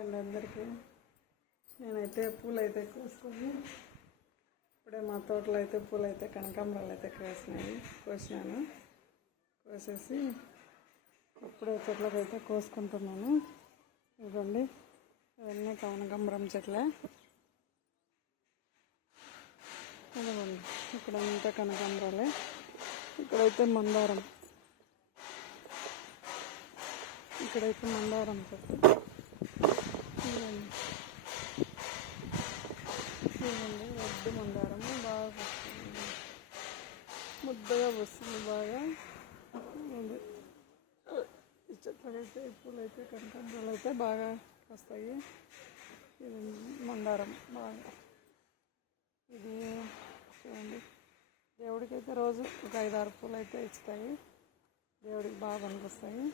And అందరికీ నేనైతే పూలు అయితే కోసుకొని ఇప్పుడే మా తోటలో అయితే పూలు అయితే కనకాంబరాలు అయితే కోసినాను. కోసేసి ఇప్పుడే చెట్లకు అయితే కోసుకుంటున్నాను. ఇదిగోండి ఇవన్నీ కనకాంబరం చెట్లే. ఇదిగోండి ఇక్కడంతా కనకాంబరాలే. ఇక్కడైతే మందారం చెట్టు. ఇదిగోండి రెడ్ మందారము బాగా వస్తుంది, ముద్దగా వస్తుంది బాగా. ఈ చెట్లకైతే పూలు అయితే కనకాంబరాలు అయితే బాగా వస్తాయి. ఇది మందారం బాగా. ఇది చూడండి దేవుడికైతే రోజు ఒక 5-6 పూలు అయితే ఇస్తాయి. దేవుడికి బాగా పనికొస్తాయి.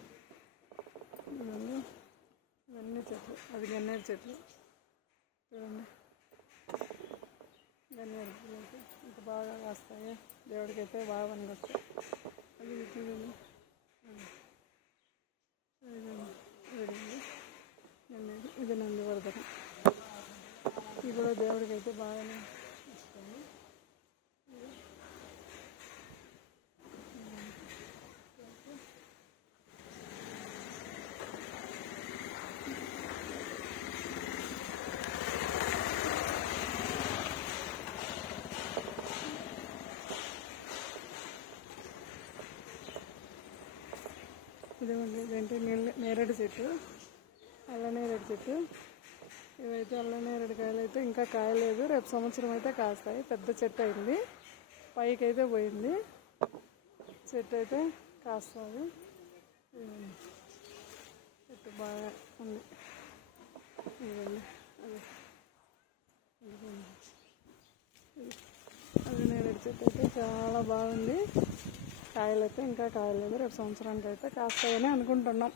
ఇవన్నీ చెట్లు, అది గన్నేరు చెట్లు. చూడండి గన్నేరు పూలు అయితే ఇంత బాగా కాస్తాయి. దేవుడికైతే బాగా పనికొస్తాయి. అది చూడండి ఇది నందివర్ధనం. ఇది కూడా దేవుడికైతే బాగానే ఇస్తుంది. ఇదేంటి నేరేడు చెట్టు, అల్లనేరేడు చెట్టు. ఇవైతే అల్లనేరేడు కాయలు అయితే ఇంకా కాయలేదు, రేపు సంవత్సరం అయితే కాస్తాయి. పెద్ద చెట్టు అయింది, పైకి అయితే పోయింది. చెట్టు అయితే కాస్తుంది. చెట్టు బాగా ఉంది. ఇదిగోండి అల్లనేరేడు చెట్టు అయితే చాలా బాగుంది. కాయలు అయితే ఇంకా కాయలేదు, రేపు సంవత్సరానికి అయితే కాస్తాయని అనుకుంటున్నాం.